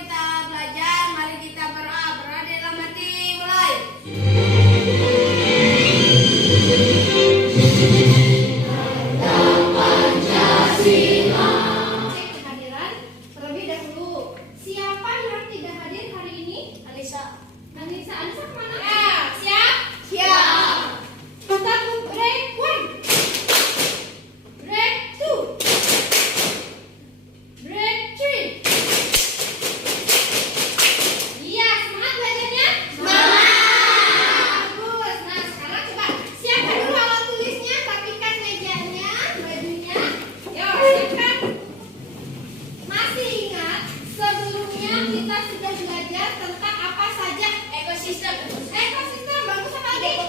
kita belajar. Mari kita berdoa. Berdoa dalam hati. Mulai. Cek kehadiran terlebih dahulu. Siapa yang tidak hadir hari ini? Anissa. Anissa kemana? Ya, siap? Siap. Kita break 1. Break 2. Break 3. Iya, semangat belajarnya? Semangat. Bagus. Nah, sekarang coba siapkan dulu alat tulisnya, rapikan mejanya, bajunya. Yuk, siapkan. Masih ingat sebelumnya kita sudah belajar tentang apa saja? Ekosistem. Ekosistem bagus apa lagi?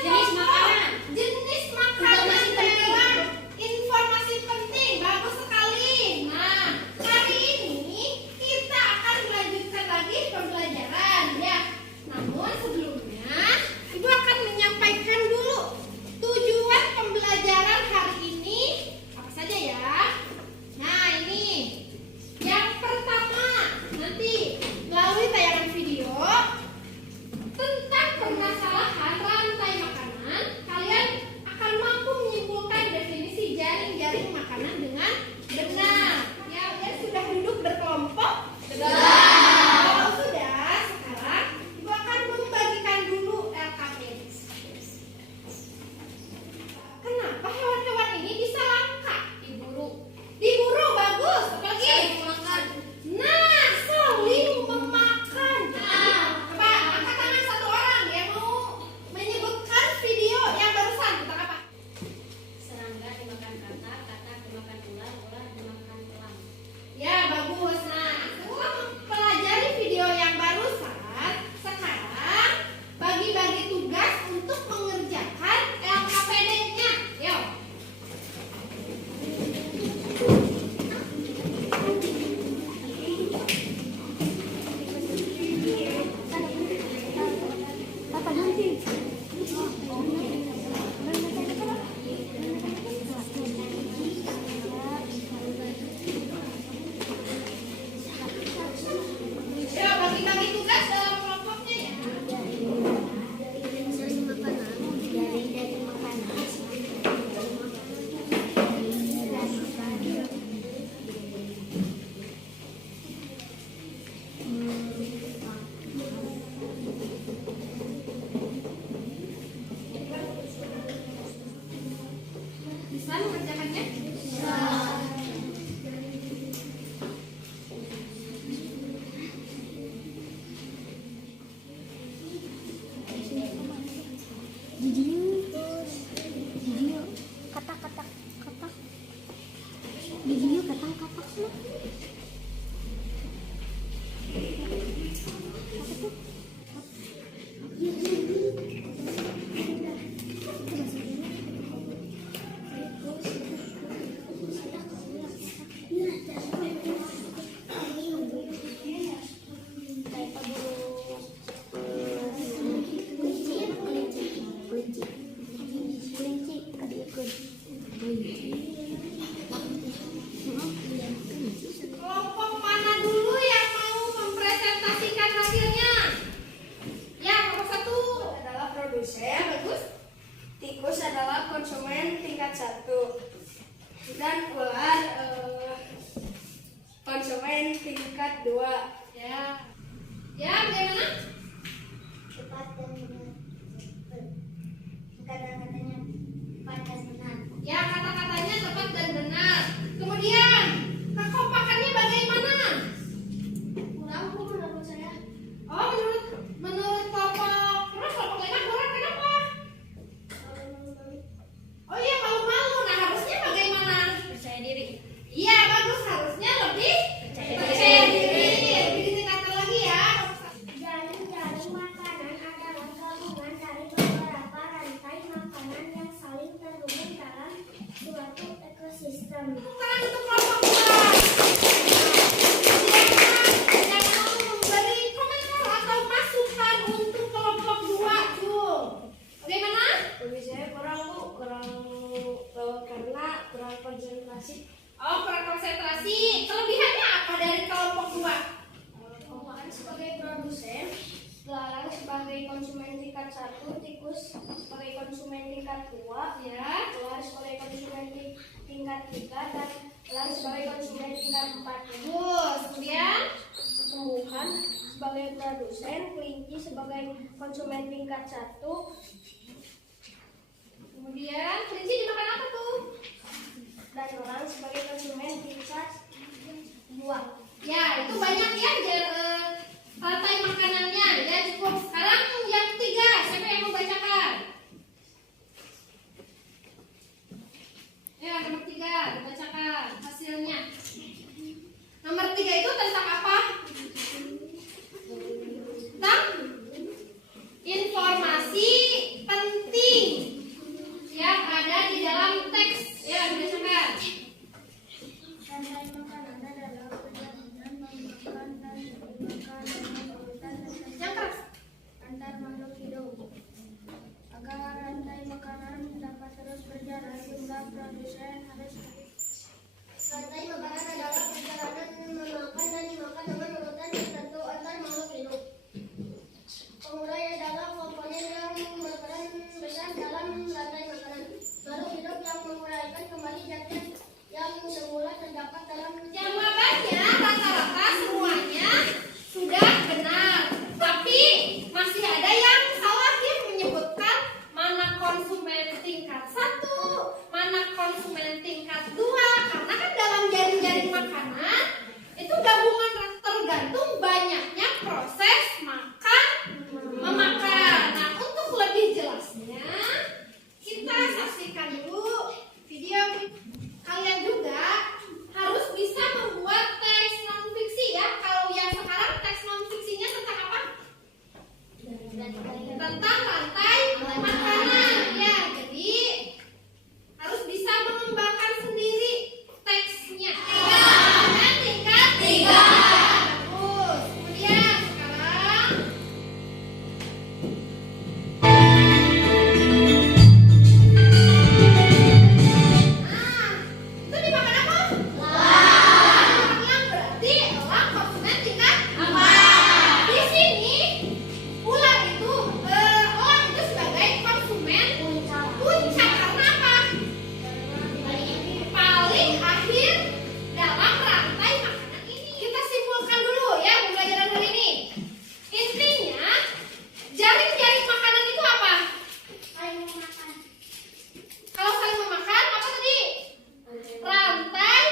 Jenis makanan. Jenis makanan hewan. Informasi penting. Bagus sekali. Nah, hari ini kita akan melanjutkan lagi pembelajaran ya. Namun sebelumnya Ibu akan menyampaikan dulu tujuan pembelajaran hari ini apa saja ya. Nah, ini yang pertama, nanti melalui tayangan video tentang permasalahan rantai makanan, kalian akan mampu menyimpulkan definisi jaring-jaring makanan dengan benar. Ya, kalian sudah duduk berkelompok? Sudah. Kalau sudah, sekarang Ibu akan membagikan dulu LKP. Kenapa hewan-hewan ini bisa langka? Diburu. Diburu, bagus. Apalagi? Saling memakan. Nah, saling memakan. Nah, coba angkat tangan satu orang yang mau menyebutkan video yang barusan tentang apa? Serangga dimakan kata, kata dimakan ular, ular dimakan elang. Ya, bagus. Nah, setelah mempelajari video yang barusan, sekarang bagi-bagi tugas untuk mengerjakan LKPD-nya. Yuk. Yuk, bagi-bagi tugas dalam kelompoknya ya. Bisa mengerjakannya? Kelompok mana dulu yang mau mempresentasikan hasilnya? Ya, kelompok 1 adalah produsen, bagus. Tikus adalah konsumen tingkat 1. Dan ular konsumen tingkat 2. Ya. Ya, bagaimana? Cepat dan benar. Kata-katanya cepat dan benar. Ya, kata-katanya tepat dan benar. Kemudian, kekompakannya bagaimana? Kurang menurut saya. Oh, menurut kelompok terus kelompok 5 kurang kenapa? Oh iya, malu-malu. Nah, harusnya bagaimana? Percaya diri. Iya, bagus. Harusnya lebih percaya diri. Lebih ditingkatkan lagi ya. Jaring-jaring makanan adalah tingkat 1, tikus sebagai konsumen tingkat 2, Ya. ular sebagai konsumen tingkat 3, dan elang sebagai konsumen tingkat 4. Bagus. Kemudian Tumbuhan sebagai produsen, kelinci sebagai konsumen tingkat 1, kemudian kelinci dimakan apa tuh? dan elang sebagai konsumen tingkat 2. Ya, itu banyak ya rantai makanannya. Ya, cukup. Sekarang yang ketiga, siapa yang mau bacakan? Ya, nomor 3, dibacakan hasilnya. Nomor 3 itu tentang apa? Tentang informasi penting yang ada di dalam teks. Ya, dibacakan. Rantai makanan adalah perjalanan memakan dan dimakan dengan urutan Yang keras. antar makhluk hidup. Agar rantai makanan dapat terus berjalan, jumlah produsen harus Rantai makanan adalah perjalanan memakan dan dimakan dengan urutan tertentu antar makhluk hidup. Pengurai adalah komponen yang berperan besar dalam rantai makanan. Makhluk hidup yang menguraikan kembali zat-zat yang semula terdapat dalam Jawabannya rata-rata semuanya sudah benar, tapi masih ada yang salah ya, menyebutkan mana konsumen tingkat 1, mana konsumen tingkat 2, karena kan dalam jaring-jaring makanan itu gabungan tergantung banyaknya proses makan memakan. Nah, untuk lebih jelasnya kita saksikan dulu video. Kalian juga harus bisa membuat teks non fiksi ya. Kalau yang sekarang teks non fiksinya tentang apa? Tentang rantai makanan ya. Jadi harus bisa mengembangkan sendiri teksnya. Dan tingkat 3. Bagus. Kemudian sekarang itu dimakan apa? Elang berarti elang konsumen tingkat 4. Di sini elang itu sebagai konsumen puncak karena apa? Paling akhir dalam rantai makanan ini. Kita simpulkan dulu ya pembelajaran hari ini. Intinya jaring-jaring makanan itu apa? Kalau saling memakan apa tadi? Rantai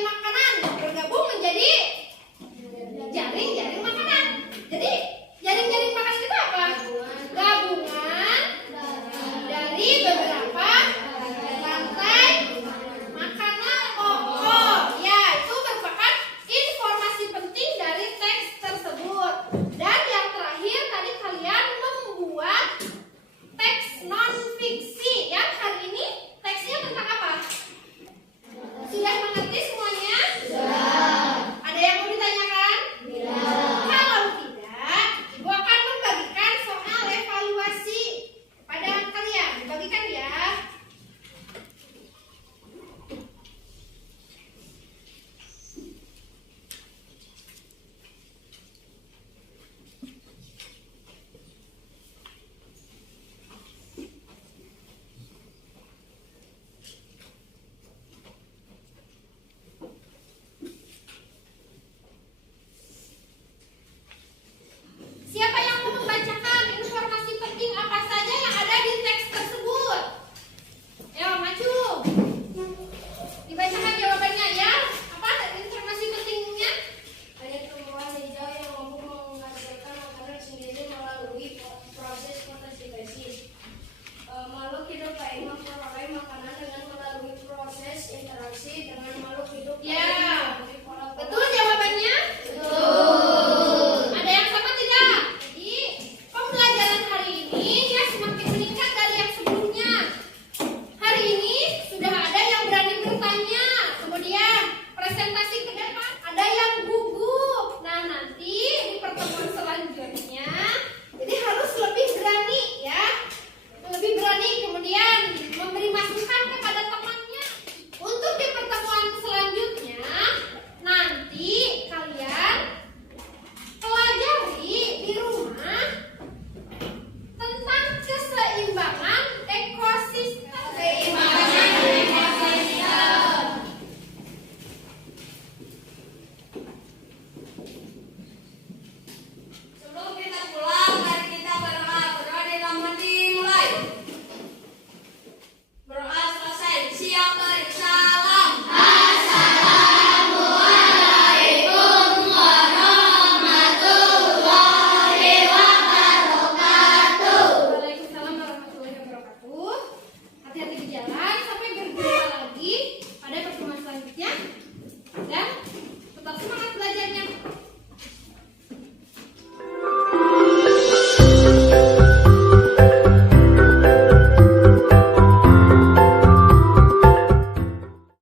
makanan bergabung menjadi jaring-jaring makanan. Jadi jaring-jaring makanan itu apa? Gabungan dari beberapa rantai makanan pokok. Ya, itu merupakan informasi penting dari teks tersebut. Dan yang terakhir tadi kalian membuat teks non fiksi yang hari ini teksnya tentang apa? Sudah mengerti